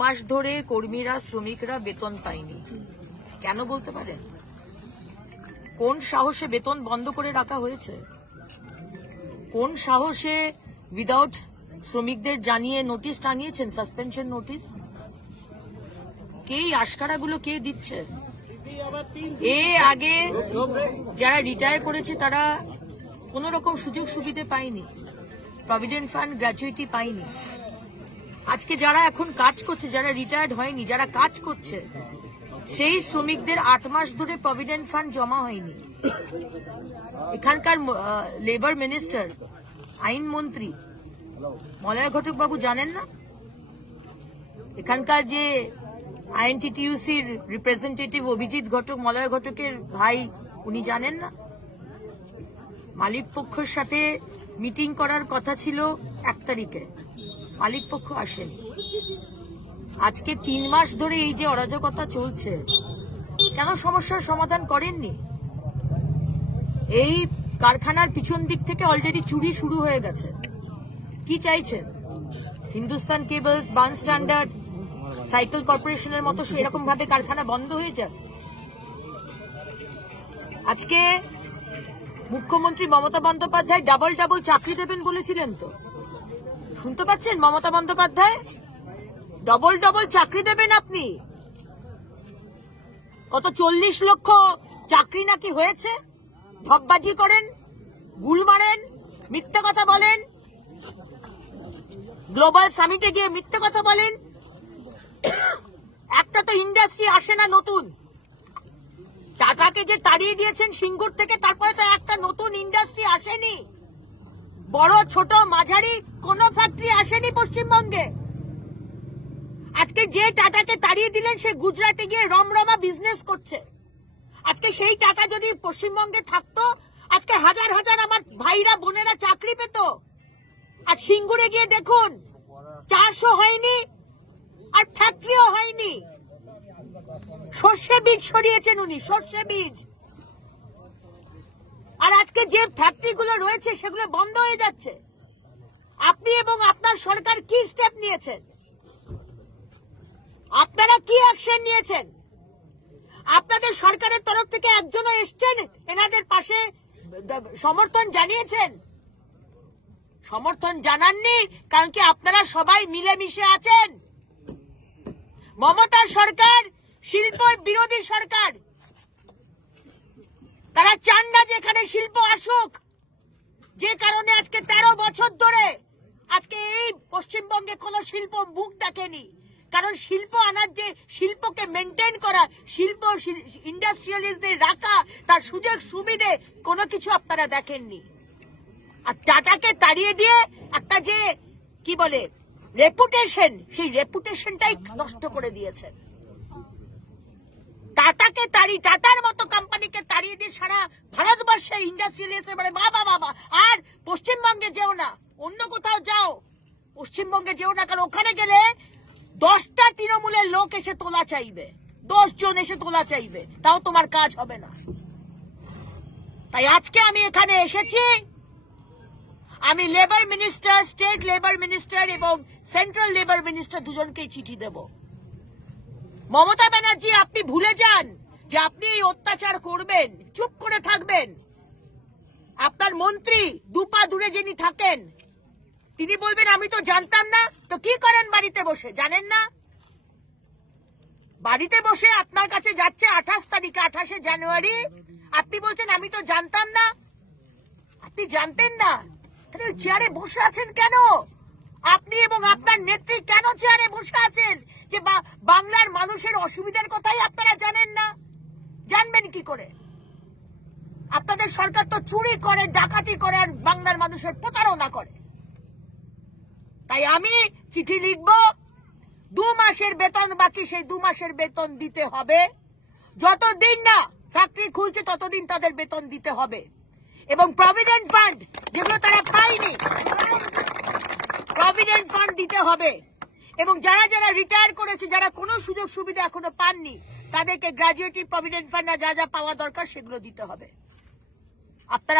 মাস ধরে কর্মীরা শ্রমিকরা বেতন পায়নি, কেন বলতে পারেন? কোন সাহসে বেতন বন্ধ করে রাখা হয়েছে? কোন সাহসে উইদাউট শ্রমিকদের জানিয়ে নোটিশ টাঙিয়েছেন, সাসপেনশন নোটিশ? কে এই আশকারাগুলো কে দিচ্ছে? আগে যারা রিটায়ার করেছে তারা কোন রকম সুযোগ সুবিধা পায়নি, প্রভিডেন্ট ফান্ড গ্র্যাচুইটি পায়নি। আজকে যারা এখন কাজ করছে, যারা রিটায়ার্ড হয়নি, যারা কাজ করছে, সেই শ্রমিকদের 8 মাস ধরে প্রভিডেন্ট ফান্ড জমা হয়নি। এখানকার লেবার মিনিস্টার, আইনমন্ত্রী মলয় ঘটক বাবু জানেন না? এখানকার যে আইএনটিটিইউসির রিপ্রেজেন্টেটিভ অভিজিৎ ঘটক, মলয় ঘটকের ভাই, উনি জানেন না? মালিক পক্ষের সাথে মিটিং করার কথা ছিল 1 তারিখে, মালিক পক্ষ আসেনি। আজকে 3 মাস ধরে এই যে অরাজকতা চলছে, কেন সমস্যার সমাধান করেননি? এই কারখানার পিছন দিক থেকে অলরেডি চুরি শুরু হয়ে গেছে। কি চাইছেন? Hindustan cables, burn standard, cycle কর্পোরেশনের মতো এরকম ভাবে কারখানা বন্ধ হয়ে যায়? আজকে মুখ্যমন্ত্রী মমতা বন্দ্যোপাধ্যায় ডাবল চাকরি দেবেন বলেছিলেন তো, শুনতে পাচ্ছেন? মমতা বন্দ্যোপাধ্যায় ডবল চাকরি দেবেন আপনি। কত 40 লক্ষ চাকরি নাকি হয়েছে? ঢপবাজি করেন, গুল মারেন, মিথ্যে কথা বলেন, গ্লোবাল সামিটে গিয়ে মিথ্যে কথা বলেন। একটা তো ইন্ডাস্ট্রি আসে না নতুন। টাটাকে যে তাড়িয়ে দিয়েছেন সিঙ্গুর থেকে, তারপরে তো একটা নতুন ইন্ডাস্ট্রি আসেনি। বড় ছোট মাঝারি কোন ফ্যাক্টরি আসেনি পশ্চিমবঙ্গে। আজকে যে টাটাকে তাড়িয়ে দিলেন, সে গুজরাটে গিয়ে রমরমা বিজনেস করছে। আজকে সেই টাটা যদি পশ্চিমবঙ্গে থাকতো, আজকে হাজার হাজার আমার ভাইরা বোনেরা চাকরি পেত। আর সিঙ্গুরে গিয়ে দেখুন, 400 হয়নি আর ফ্যাক্টরিও হয়নি। সর্ষে বীজ সরিয়েছেন উনি, সর্ষে বীজ। আর আজকে যে ফ্যাক্টরিগুলো রয়েছে সেগুলো বন্ধ হয়ে যাচ্ছে। আপনি এবং আপনার সরকার কি স্টেপ নিয়েছেন? আপনারা কি অ্যাকশন নিয়েছেন? আপনাদের সরকারের তরফ থেকে একজনও এসছেন এনাদের পাশে সমর্থন জানিয়েছেন? সমর্থন জানাননি, কারণ কি আপনারা সবাই মিলেমিশে আছেন। মমতার সরকার শিল্প বিরোধী সরকার। তারা চান না যে এখানে শিল্প আসুক, যে কারণে আজকে 13 বছর ধরে আজকে এই পশ্চিমবঙ্গে কোন শিল্প মুখ দেখেনি। কারণ শিল্প আনার, যে শিল্পকে মেনটেন করা, শিল্প ইন্ডাস্ট্রিয়ালিস্টদের রাখা, তার সুযোগ সুবিধে কোনো কিছু আপনারা দেখেননি। আর টাটাকে তাড়িয়ে দিয়ে একটা যে কি বলে রেপুটেশন, সেই রেপুটেশনটাই নষ্ট করে দিয়েছেন। টাটার মতো কোম্পানিকে তাড়িয়ে দিয়ে সারা ভারতবর্ষে ইন্ডাস্ট্রিয়ালিস্ট বলে বাবা আর পশ্চিমবঙ্গে যেও না, অন্য কোথাও যাও, পশ্চিমবঙ্গে যেও না। কারণ ওখানে গেলে 10টা তৃণমূলের লোক এসে তোলা চাইবে, 10 জন এসে তোলা চাইবে, তাও তোমার কাজ হবে না। তাই আজকে আমি এখানে এসেছি। আমি labour minister, state labour minister এবং সেন্ট্রাল লেবার মিনিস্টার দুজনকেই চিঠি দেব। মমতা ব্যানার্জি, আপনি ভুলে যান যে আপনি এই অত্যাচার করবেন, চুপ করে থাকবেন। আপনার মন্ত্রী দুপা দূরে যিনি থাকেন, তিনি বলবেন আমি তো জানতাম না। তো কি করেন বাড়িতে বসে? জানেন না? বাড়িতে বসে আপনার কাছে যাচ্ছে 28 তারিখে, 28শে জানুয়ারি, আপনি বলছেন আমি তো জানতাম না। আপনি জানতেন না, তাহলে চেয়ারে বসে আছেন কেন? আপনি এবং আপনার নেত্রী কেন চেয়ারে বসে আছেন? যে বাংলার মানুষের অসুবিধার কথাই আপনারা জানেন না? জানবেন কি করে? আপনাদের সরকার তো চুরি করে, ডাকাতি করে, আর বাংলার মানুষের প্রতারণা করে। তাই আমি চিঠি লিখব, 2 মাসের বেতন বাকি, সেই 2 মাসের বেতন দিতে হবে। যতদিন না ফ্যাক্টরি খুলছে ততদিন তাদের বেতন দিতে হবে। এবং প্রভিডেন্ট ফান্ড যেগুলো তারা পায়নি, প্রভিডেন্ট ফান্ড দিতে হবে। এবং যারা যারা রিটায়ার করেছে, যারা কোনো সুযোগ সুবিধা এখনো পাননি, তাদেরকে গ্র্যাজুয়েটি প্রভিডেন্ট ফান্ড যা যা পাওয়া দরকার সেগুলো দিতে হবে। আপনারা